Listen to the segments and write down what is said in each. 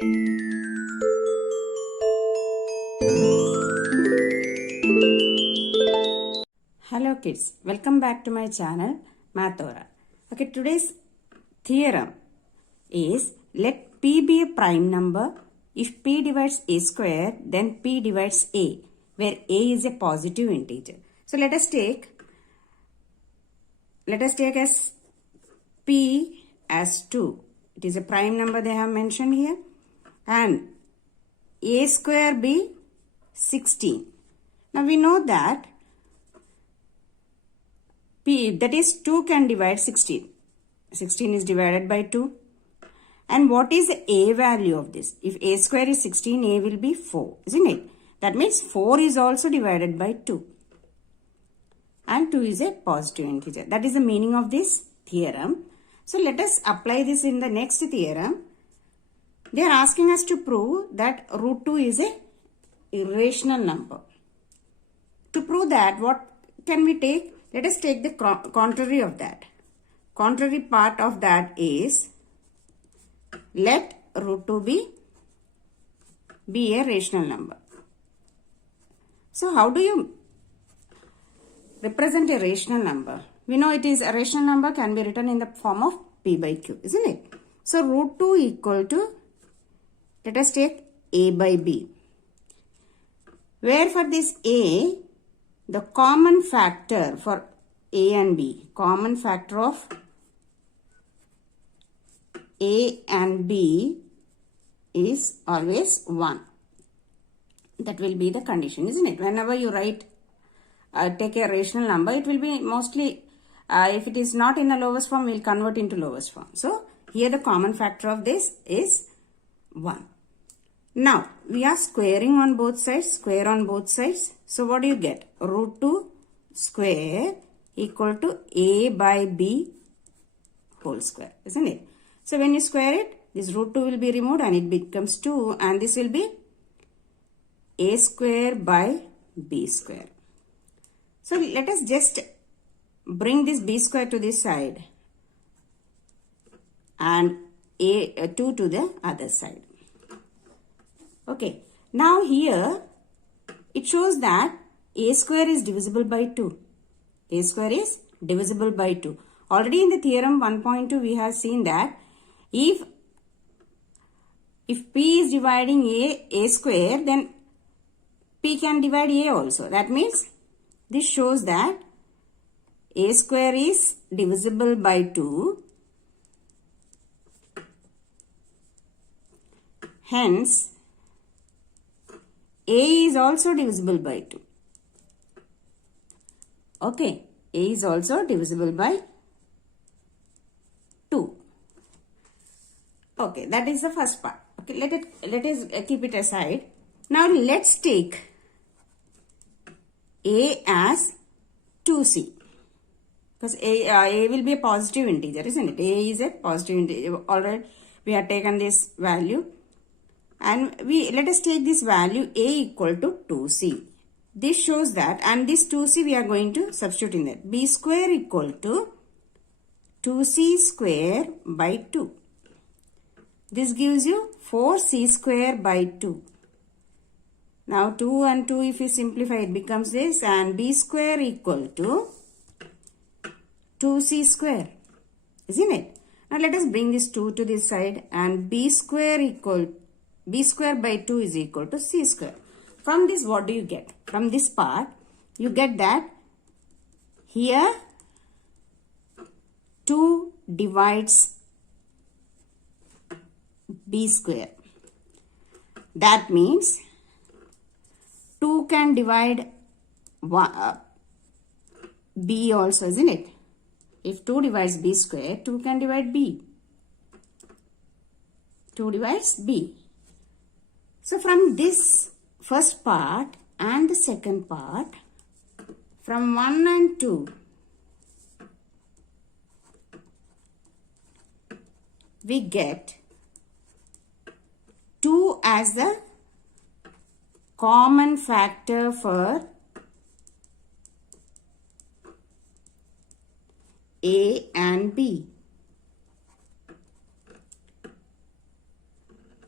Hello kids, welcome back to my channel Mathora. Okay, today's theorem is let P be a prime number. If P divides A square, then P divides A, where A is a positive integer. So let us take as P as 2. It is a prime number they have mentioned here. And A square be 16. Now we know that P, that is 2 can divide 16. 16 is divided by 2. And what is the A value of this? If A square is 16, A will be 4, isn't it? That means 4 is also divided by 2. And 2 is a positive integer. That is the meaning of this theorem. So let us apply this in the next theorem. They are asking us to prove that root 2 is a irrational number. To prove that, what can we take? Let us take the contrary of that. Contrary part of that is let root 2 be a rational number. So how do you represent a rational number? We know it is a rational number can be written in the form of P by Q, isn't it? So root 2 equal to, let us take A by B. Where for this A, the common factor for A and B, common factor of A and B is always 1. That will be the condition, isn't it? Whenever you write, take a rational number, it will be mostly, if it is not in the lowest form, we will convert into lowest form. So, here the common factor of this is 1. Now, we are squaring on both sides, square on both sides. So, what do you get? Root 2 square equal to A by B whole square, isn't it? So, when you square it, this root 2 will be removed and it becomes 2, and this will be A square by B square. So, let us just bring this B square to this side and 2 to the other side. Okay, now here it shows that A square is divisible by 2. A square is divisible by 2. Already in the theorem 1.2 we have seen that if P is dividing A square, then P can divide A also. That means this shows that A square is divisible by 2. Hence, A is also divisible by 2. Okay, A is also divisible by 2. Okay, that is the first part. Okay, let us keep it aside. Now let's take A as 2C. Because A will be a positive integer, isn't it? A is a positive integer. Already we have taken this value. And let us take this value A equal to 2C. This shows that, and this 2C we are going to substitute in there. B square equal to 2C square by 2. This gives you 4C square by 2. Now 2 and 2 if you simplify it becomes this, and B square equal to 2C square. Isn't it? Now let us bring this 2 to this side, and B square by 2 is equal to C square. From this, what do you get? From this part, you get that here 2 divides B square. That means 2 can divide B also, isn't it? If 2 divides B square, 2 can divide B. 2 divides B. So from this first part and the second part, from 1 and 2, we get 2 as the common factor for A and B.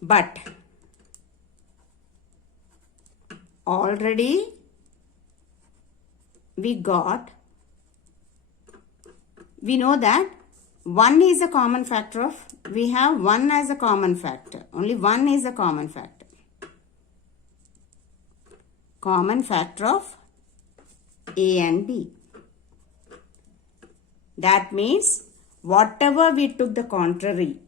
But already we know that 1 is a common factor of, we have 1 as a common factor. Only 1 is a common factor. Common factor of A and B. That means whatever we took the contrary,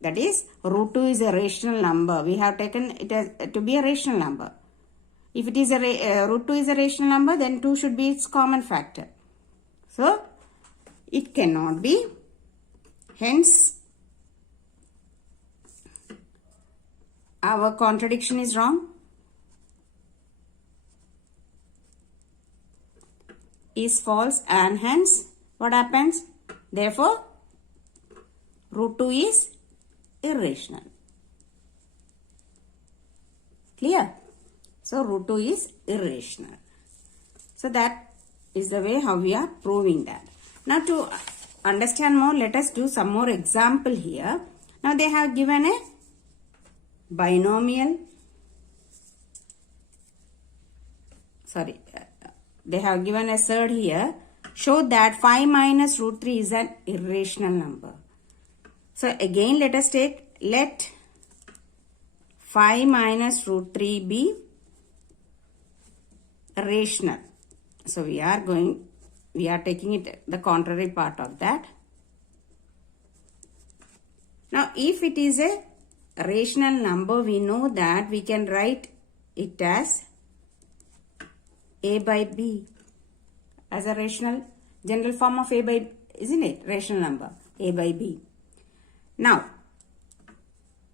that is root 2 is a rational number. We have taken it as to be a rational number. If it is a root 2 is a rational number, then 2 should be its common factor. So it cannot be. Hence, our contradiction is wrong. Is false, and hence what happens? Therefore, root 2 is irrational. Clear? So root 2 is irrational. So that is the way how we are proving that. Now to understand more, let us do some more example here. Now they have given a binomial. They have given a third here. Show that 5 minus root 3 is an irrational number. So again let us take, let 5 minus root 3 be rational. So we are taking it the contrary part of that. Now if it is a rational number, we know that we can write it as A by B as a rational, general form of A by, isn't it? Rational number, A by B. Now,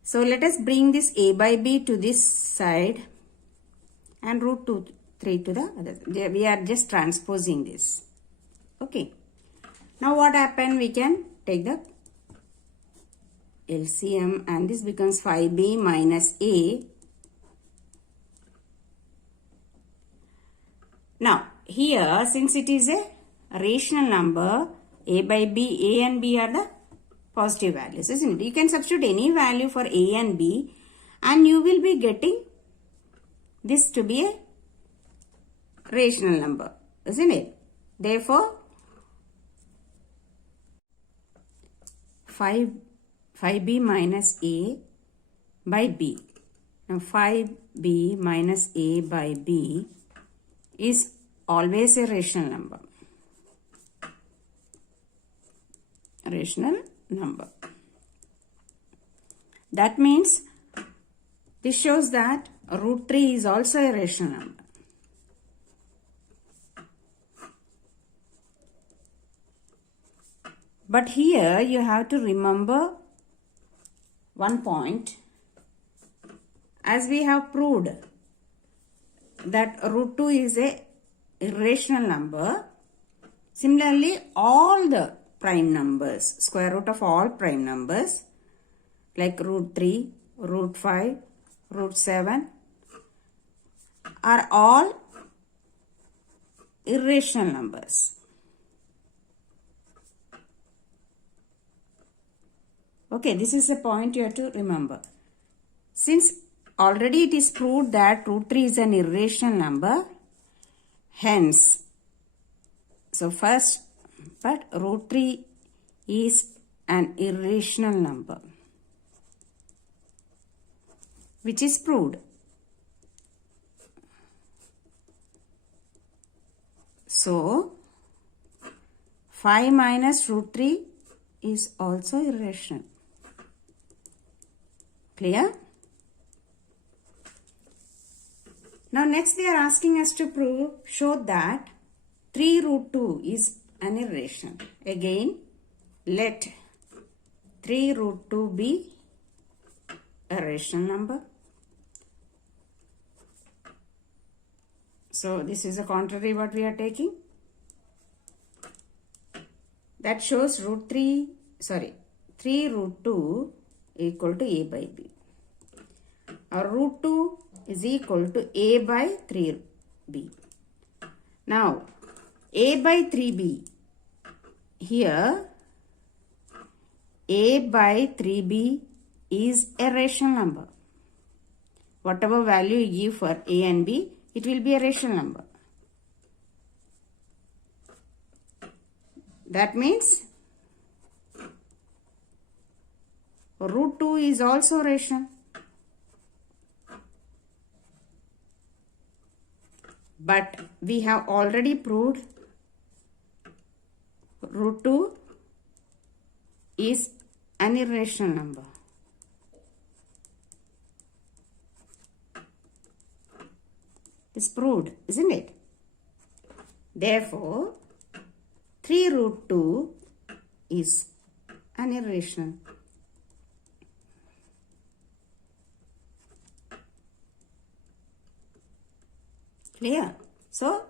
so let us bring this A by B to this side and root 2, 3 to the other. We are just transposing this. Okay. Now what happened? We can take the LCM and this becomes 5B minus A. Now here, since it is a rational number, A by B, A and B are the positive values, isn't it? You can substitute any value for A and B and you will be getting this to be a rational number, isn't it? Therefore, 5B minus A by B. Now 5B minus A by B is always a rational number. Rational number. That means this shows that root 3 is also a rational number. But here you have to remember one point. As we have proved that root 2 is a irrational number, similarly all the prime numbers, square root of all prime numbers like root 3, root 5, root 7 are all irrational numbers. Okay, this is a point you have to remember. Since already it is proved that root 3 is an irrational number, hence, so first, but root 3 is an irrational number, which is proved. So, 5 minus root 3 is also irrational. Clear? Now next they are asking us to show that 3 root 2 is an irrational. Again, let 3 root 2 be a rational number. So this is the contrary what we are taking. That shows 3 root 2 equal to A by B. Or root 2 is equal to A by 3B. Now, A by 3B. Here, A by 3B is a rational number. whatever value you give for A and B, it will be a rational number. That means root 2 is also rational. But we have already proved root 2 is an irrational number. It's proved, isn't it? Therefore, 3 root 2 is an irrational. Clear? So,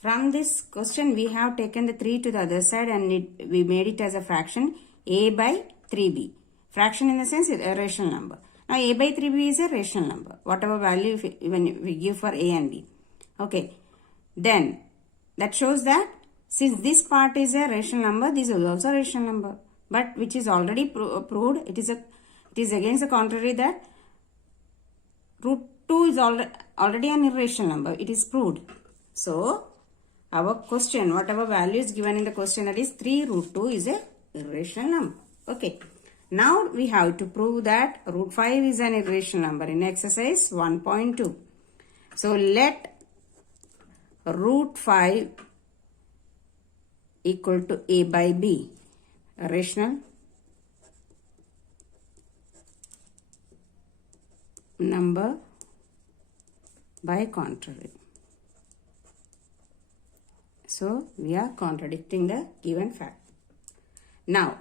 from this question we have taken the 3 to the other side and we made it as a fraction a by 3b. Fraction in the sense it's a rational number. Now a by 3b is a rational number. Whatever value when we give for a and b. Okay. Then that shows that since this part is a rational number, this is also a rational number. But which is already proved, it is against the contrary that root 2 is already an irrational number. It is proved. So, our question, whatever value is given in the question, that is 3 root 2 is a irrational number. Okay. Now, we have to prove that root 5 is an irrational number in exercise 1.2. So, let root 5 equal to a by b, a rational number by contrary. So, we are contradicting the given fact. Now,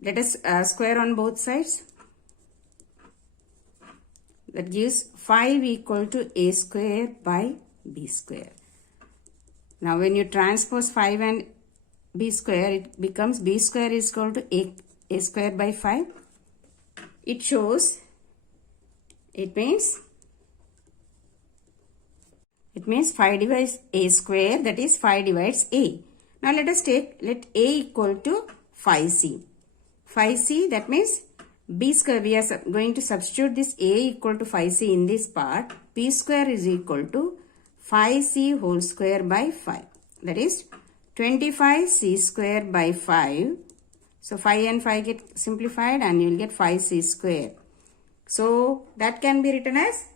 let us square on both sides. That gives 5 equal to a square by b square. Now, when you transpose 5 and b square, it becomes b square is equal to a square by 5. It shows, it means 5 divides a square, that is 5 divides a. Now let us let a equal to 5c. 5c, that means b square, we are going to substitute this a equal to 5c in this part. b square is equal to 5c whole square by 5. That is 25c square by 5. So 5 and 5 get simplified and you will get 5c square. So that can be written as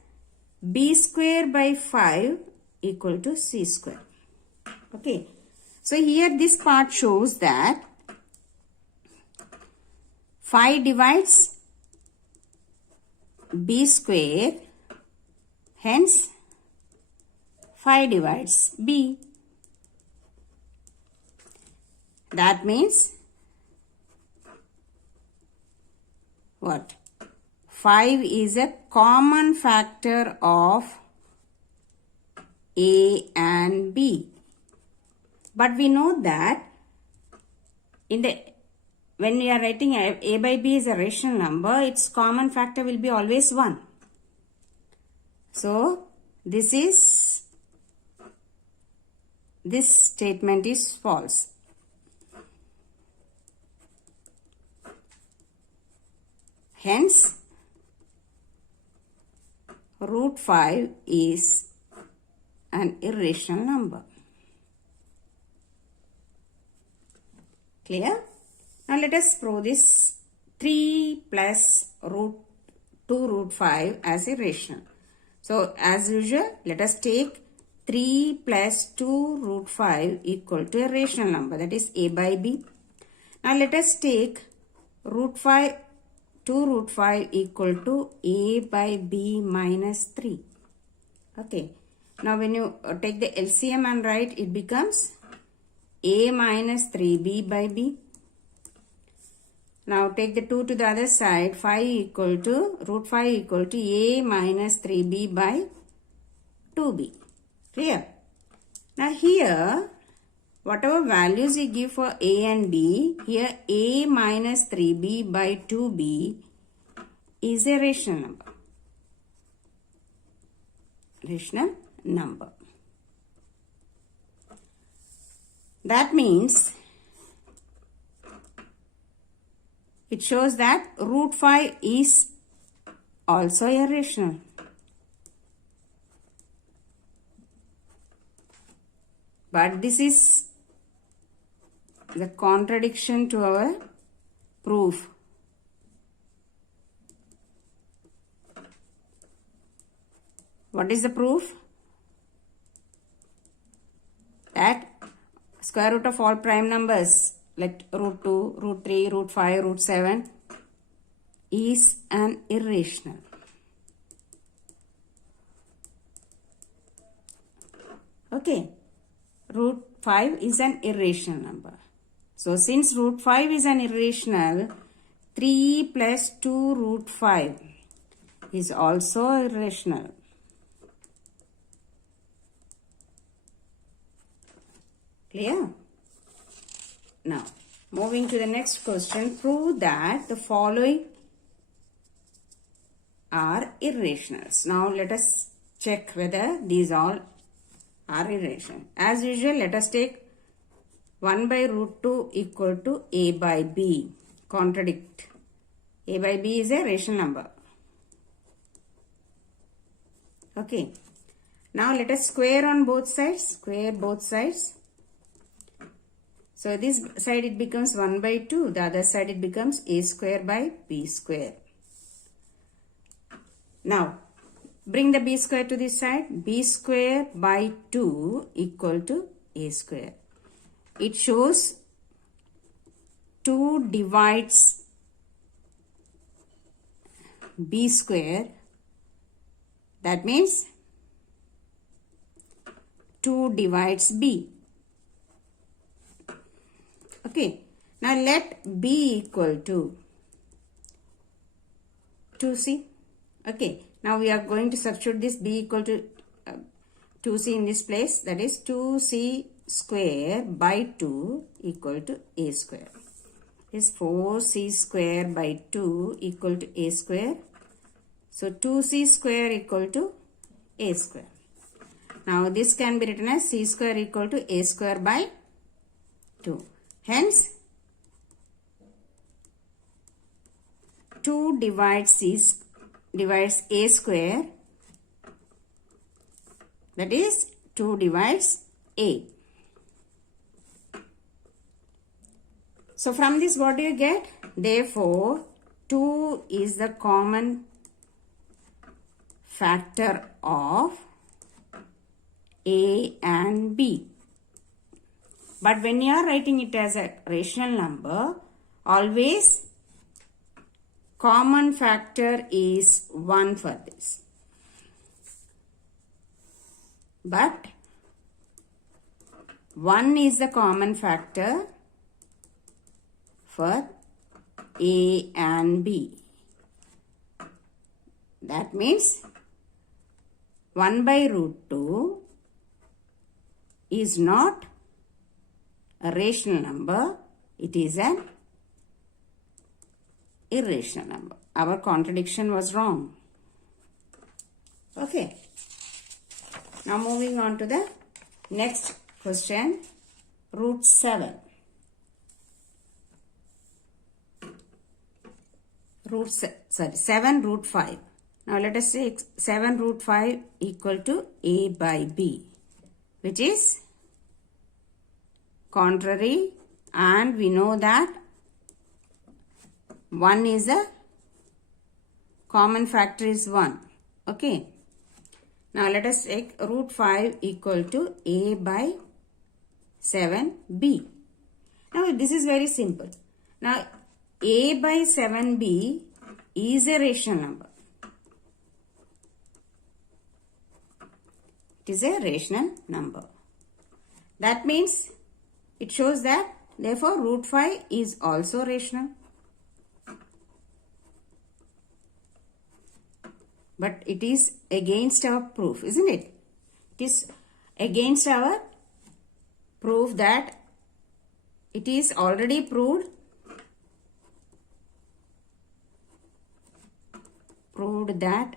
b square by 5 equal to c square. Okay. So here this part shows that 5 divides b square, hence 5 divides b. That means what? 5 is a common factor of a and b. But we know that when we are writing a by b is a rational number, its common factor will be always 1. So, this statement is false. Hence, root 5 is an irrational number. Clear? Now let us prove this 3 plus root 2 root 5 as irrational. So as usual, let us take 3 plus 2 root 5 equal to a rational number, that is a by b. Now let us take root 5, 2 root 5 equal to a by b minus 3. Okay. Now when you take the LCM and write, it becomes a minus 3b by b. Now take the 2 to the other side, 5 equal to, root 5 equal to a minus 3b by 2b. Clear? Now here, whatever values you give for a and b, here a minus 3b by 2b is a rational number. Rational number. That means it shows that root 5 is also irrational. But this is the contradiction to our proof. What is the proof? That square root of all prime numbers like root 2, root 3, root 5, root 7 is an irrational. Okay, root 5 is an irrational number. So since root 5 is an irrational, 3 plus 2 root 5 is also irrational. Clear? Now, moving to the next question, prove that the following are irrationals. Now, let us check whether these all are irrational. As usual, let us take 1 by root 2 equal to a by b. Contradict. A by b is a rational number. Okay. Now, let us square on both sides. Square both sides. So, this side it becomes 1 by 2. The other side it becomes a square by b square. Now, bring the b square to this side. B square by 2 equal to a square. It shows 2 divides b square. That means 2 divides b. Okay. Now let b equal to 2c. Okay. Now we are going to substitute this b equal to 2c in this place. That is 2c square by 2 equal to a square. Is 4c square by 2 equal to a square. So 2c square equal to a square. Now this can be written as c square equal to a square by 2. Hence 2 divides a square. That is 2 divides a. So from this what do you get? Therefore 2 is the common factor of a and b. But when you are writing it as a rational number, always common factor is 1 for this. But 1 is the common factor for a and b. That means 1 by root 2 is not a rational number, it is an irrational number. Our contradiction was wrong. Okay. Now moving on to the next question, root 7. Root 7 root 5. Now let us say 7 root 5 equal to a by b, which is contrary, and we know that 1 is a common factor is 1. Okay. Now let us take root 5 equal to a by 7b. Now this is very simple. Now a by 7b is a rational number. It is a rational number. That means it shows that therefore root 5 is also rational. But it is against our proof, isn't it? It is against our proof that it is already proved that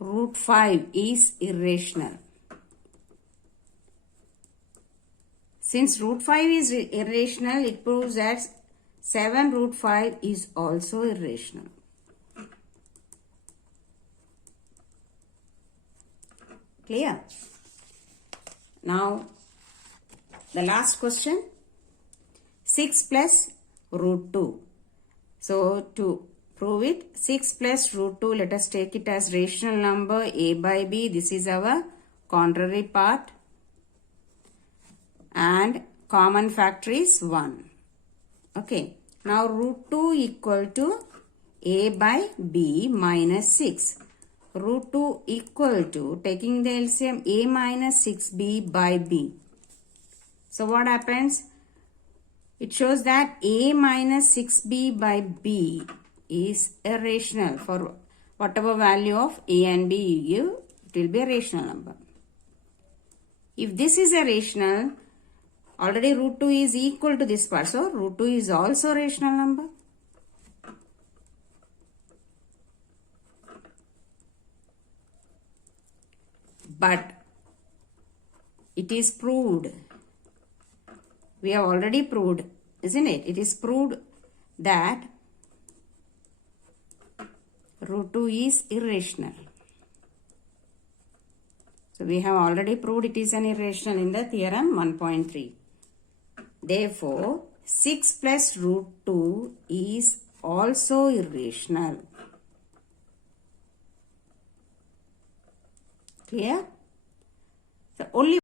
root 5 is irrational. Since root 5 is irrational, it proves that 7 root 5 is also irrational. Clear? Now, the last question. 6 plus root 2. So, to prove it, 6 plus root 2, let us take it as rational number a by b. This is our contrary part. And common factor is 1. Okay. Now, root 2 equal to a by b minus 6. Root 2 equal to, taking the LCM, a minus 6b by b. So, what happens? It shows that a minus 6b by b is a rational. For whatever value of a and b you give, it will be a rational number. If this is a rational, already root 2 is equal to this part. So, root 2 is also a rational number. But it is proved. We have already proved, isn't it? It is proved that root 2 is irrational. So, we have already proved it is an irrational in the theorem 1.3. Therefore, 6 plus root 2 is also irrational. Clear? So, only